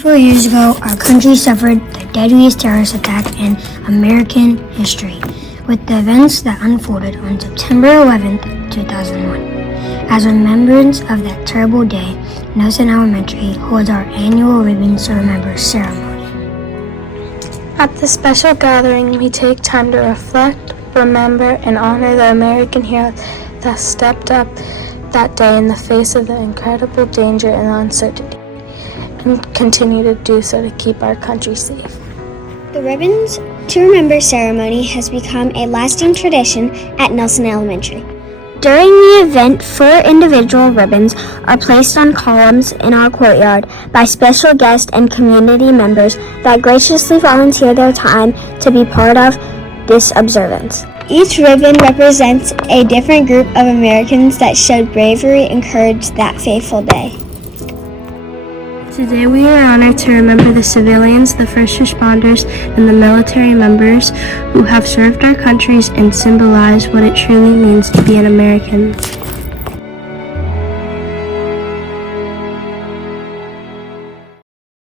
24 years ago, our country suffered the deadliest terrorist attack in American history, with the events that unfolded on September 11th, 2001. As a remembrance of that terrible day, Nelson Elementary holds our annual Ribbons to Remember ceremony. At this special gathering, we take time to reflect, remember, and honor the American heroes that stepped up that day in the face of the incredible danger and uncertainty, and continue to do so to keep our country safe. The Ribbons to Remember ceremony has become a lasting tradition at Nelson Elementary. During the event, 4 individual ribbons are placed on columns in our courtyard by special guests and community members that graciously volunteer their time to be part of this observance. Each ribbon represents a different group of Americans that showed bravery and courage that fateful day. Today we are honored to remember the civilians, the first responders, and the military members who have served our countries and symbolize what it truly means to be an American.